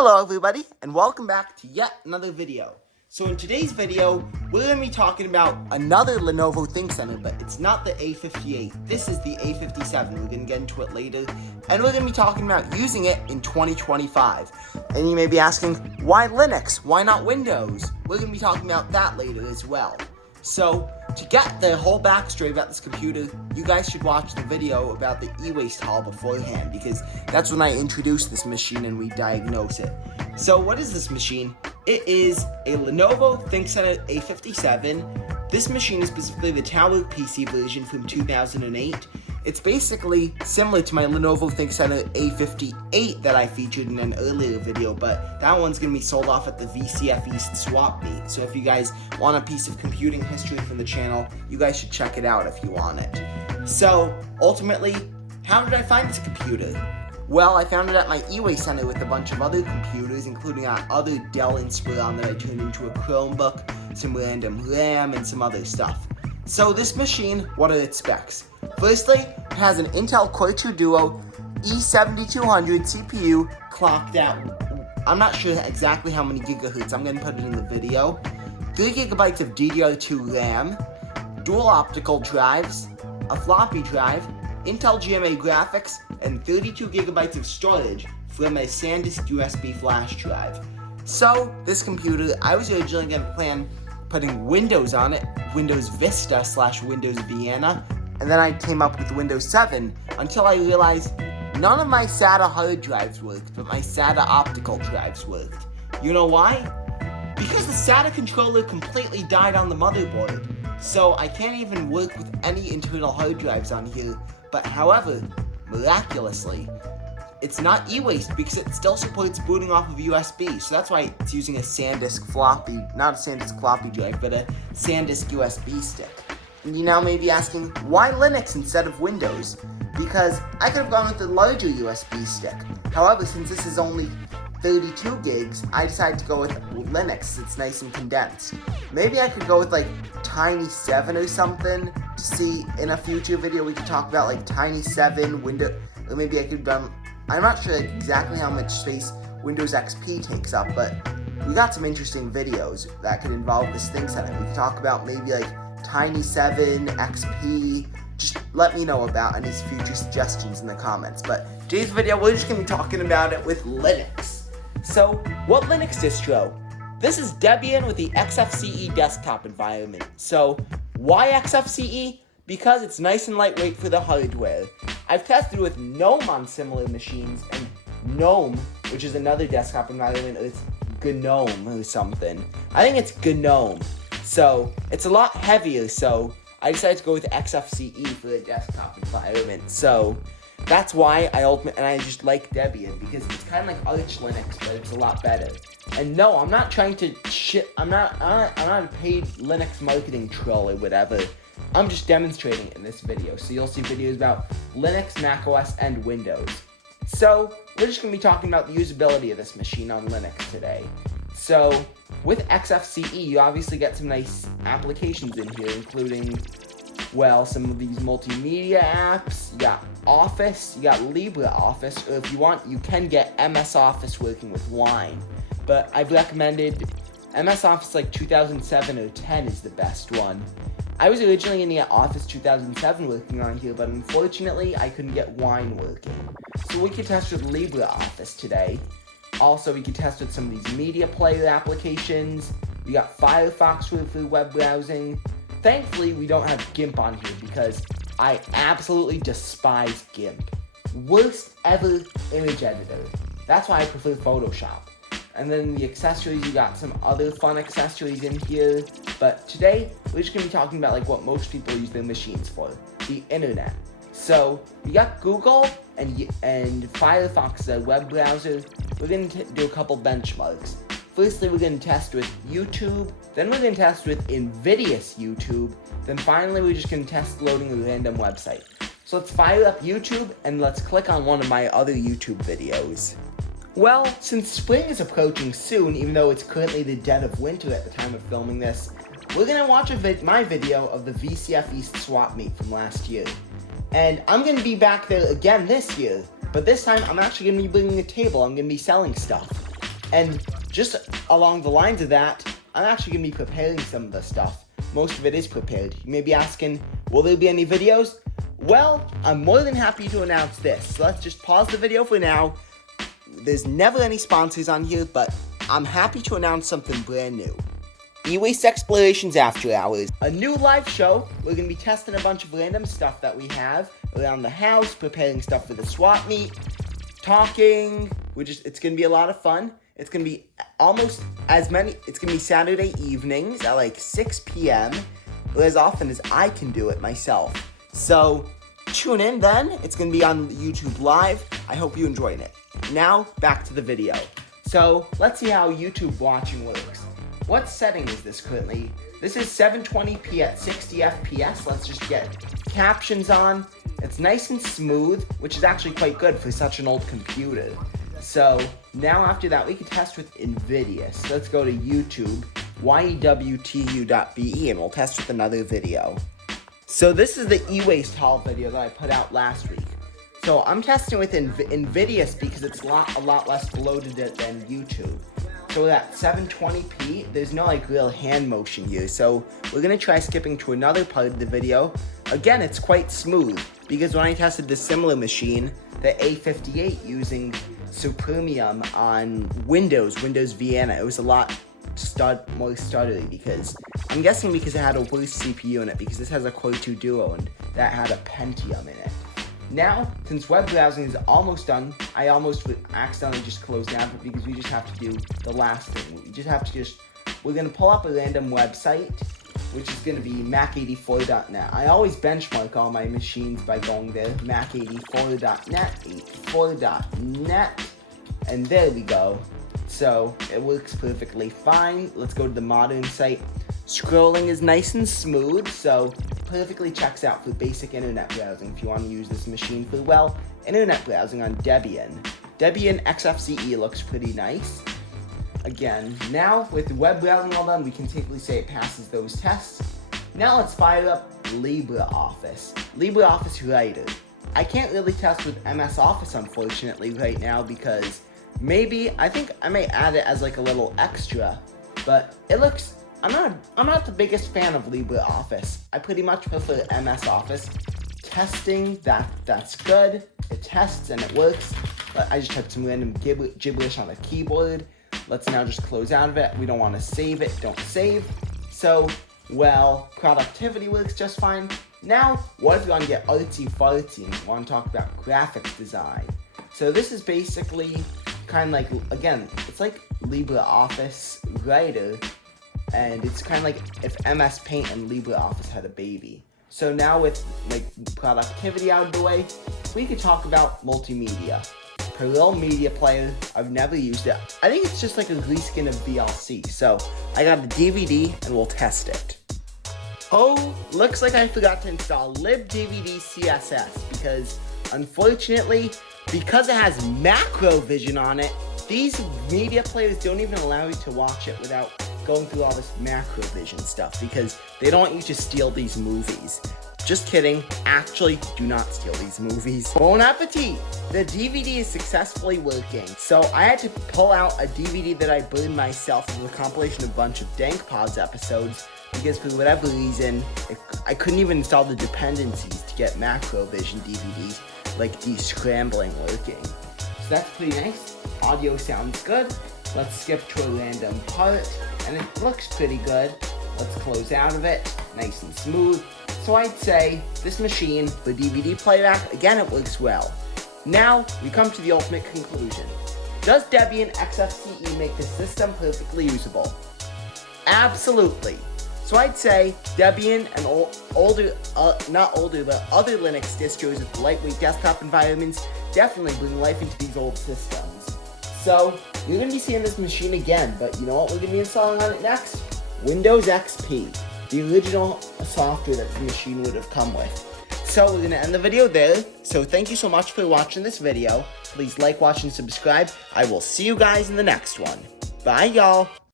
Hello everybody, and welcome back to yet another video. So in today's video, we're going to be talking about another Lenovo ThinkCentre, but it's not the A58. This is the A57. We're going to get into it later, and we're going to be talking about using it in 2025. And you may be asking, why Linux? Why not Windows? We're going to be talking about that later as well. So, to get the whole backstory about this computer, you guys should watch the video about the e-waste haul beforehand, because that's when I introduce this machine and we diagnose it. So what is this machine? It is a Lenovo ThinkCentre A57. This machine is specifically the Tower PC version from 2008. It's basically similar to my Lenovo ThinkCentre A58 that I featured in an earlier video, but that one's going to be sold off at the VCF East swap meet. So if you guys want a piece of computing history from the channel, you guys should check it out if you want it. So ultimately, how did I find this computer? Well, I found it at my e-waste center with a bunch of other computers, including our other Dell Inspiron that I turned into a Chromebook, some random RAM, and some other stuff. So this machine, what are its specs? Firstly, it has an Intel Core 2 Duo E7200 CPU clocked at, I'm not sure exactly how many gigahertz, I'm going to put it in the video, 3 gigabytes of DDR2 RAM, dual optical drives, a floppy drive, Intel GMA graphics, and 32 gigabytes of storage from a SanDisk USB flash drive. So, this computer, I was originally going to plan putting Windows on it, Windows Vista / Windows Vienna, and then I came up with Windows 7 until I realized none of my SATA hard drives worked, but my SATA optical drives worked. You know why? Because the SATA controller completely died on the motherboard, so I can't even work with any internal hard drives on here. But however, miraculously, it's not e-waste because it still supports booting off of USB, so that's why it's using a SanDisk floppy, not a SanDisk floppy drive, but a SanDisk USB stick. And you now may be asking, why Linux instead of Windows? Because I could have gone with a larger USB stick. However, since this is only 32 gigs, I decided to go with Linux. It's nice and condensed. Maybe I could go with like Tiny 7 or something to see in a future video we could talk about like Tiny 7, Windows, or maybe I could done. I'm not sure exactly how much space Windows XP takes up, but we got some interesting videos that could involve this ThinkCentre. We could talk about maybe like Tiny 7, XP. Just let me know about any future suggestions in the comments. But today's video, we're just going to be talking about it with Linux. So, what Linux distro? This is Debian with the XFCE desktop environment. So, why XFCE? Because it's nice and lightweight for the hardware. I've tested with GNOME on similar machines, and GNOME, which is another desktop environment, it's GNOME or something. I think it's GNOME. So, it's a lot heavier, so I decided to go with XFCE for the desktop environment. So, that's why I just like Debian, because it's kind of like Arch Linux, but it's a lot better. And no, I'm not trying to I'm not a paid Linux marketing troll or whatever. I'm just demonstrating it in this video, so you'll see videos about Linux, macOS, and Windows. So, we're just going to be talking about the usability of this machine on Linux today. So, with XFCE, you obviously get some nice applications in here, including, well, some of these multimedia apps. You got Office, you got LibreOffice, or if you want, you can get MS Office working with Wine. But I've recommended MS Office like 2007 or 10 is the best one. I was originally going to get Office 2007 working on here, but unfortunately, I couldn't get Wine working. So we could test with LibreOffice today. Also, we could test with some of these media player applications. We got Firefox for web browsing. Thankfully, we don't have GIMP on here because I absolutely despise GIMP. Worst ever image editor. That's why I prefer Photoshop. And then the accessories, you got some other fun accessories in here. But today, we're just going to be talking about like what most people use their machines for. The internet. So, we got Google and Firefox, the web browser. We're going to do a couple benchmarks. Firstly, we're going to test with YouTube, then we're going to test with Invidious YouTube, then finally we're just going to test loading a random website. So let's fire up YouTube, and let's click on one of my other YouTube videos. Well, since spring is approaching soon, even though it's currently the dead of winter at the time of filming this, we're going to watch my video of the VCF East swap meet from last year. And I'm going to be back there again this year, but this time I'm actually going to be bringing a table. I'm going to be selling stuff. And just along the lines of that, I'm actually going to be preparing some of the stuff. Most of it is prepared. You may be asking, will there be any videos? Well, I'm more than happy to announce this. So let's just pause the video for now. There's never any sponsors on here, but I'm happy to announce something brand new. E-Waste Explorations After Hours. A new live show. We're going to be testing a bunch of random stuff that we have around the house, preparing stuff for the swap meet, talking. It's going to be a lot of fun. It's going to be it's going to be Saturday evenings at like 6 p.m. or as often as I can do it myself. So tune in then. It's going to be on YouTube Live. I hope you enjoyed it. Now, back to the video. So let's see how YouTube watching works. What setting is this currently? This is 720p at 60 FPS. Let's just get captions on. It's nice and smooth, which is actually quite good for such an old computer. So now after that, we can test with NVIDIA. So let's go to YouTube, yewtu.be, and we'll test with another video. So this is the e-waste haul video that I put out last week. So I'm testing with NVIDIA because it's a lot less bloated than YouTube. So at 720p, there's no like real hand motion here. So we're gonna try skipping to another part of the video. Again, it's quite smooth because when I tested the similar machine, the A58 using Supremium on Windows Vienna, it was a lot more stuttery because I'm guessing because it had a worse CPU in it because this has a Core 2 Duo and that had a Pentium in it. Now, since web browsing is almost done, I almost accidentally just closed down it because we just have to do the last thing. We're going to pull up a random website, which is going to be mac84.net. I always benchmark all my machines by going there, mac84.net, 84.net, and there we go. So, it works perfectly fine. Let's go to the modern site. Scrolling is nice and smooth, so perfectly checks out for basic internet browsing if you want to use this machine for, well, internet browsing on Debian. Debian XFCE looks pretty nice. Again, now with web browsing all done, we can safely say it passes those tests. Now let's fire up LibreOffice. LibreOffice Writer. I can't really test with MS Office, unfortunately, right now because I think I may add it as like a little extra, but it looks, I'm not the biggest fan of LibreOffice. I pretty much prefer MS Office. Testing, that's good. It tests and it works, but I just typed some random gibberish on the keyboard. Let's now just close out of it. We don't want to save it, don't save. So, well, productivity works just fine. Now, what if you want to get artsy-fartsy and want to talk about graphics design? So this is basically kind of like, again, it's like LibreOffice Writer, and it's kind of like if MS Paint and LibreOffice had a baby. So now with like productivity out of the way, we could talk about multimedia. Parallel Media Player, I've never used it. I think it's just like a reskin of VLC. So I got the DVD and we'll test it. Oh, looks like I forgot to install libdvd CSS because unfortunately, because it has Macrovision on it, these media players don't even allow you to watch it without going through all this Macrovision stuff because they don't want you to steal these movies. Just kidding, actually do not steal these movies. Bon appetit! The DVD is successfully working. So I had to pull out a DVD that I burned myself with a compilation of a bunch of DankPods episodes because for whatever reason, I couldn't even install the dependencies to get Macrovision DVDs, like descrambling working. So that's pretty nice. Audio sounds good. Let's skip to a random part, and it looks pretty good. Let's close out of it, nice and smooth. So I'd say this machine, the DVD playback, again it works well. Now we come to the ultimate conclusion. Does Debian XFCE make the system perfectly usable? Absolutely. So I'd say Debian and other Linux distros with lightweight desktop environments definitely bring life into these old systems. So we're going to be seeing this machine again, but you know what we're going to be installing on it next? Windows XP, the original software that the machine would have come with. So we're going to end the video there. So thank you so much for watching this video. Please like, watch, and subscribe. I will see you guys in the next one. Bye, y'all.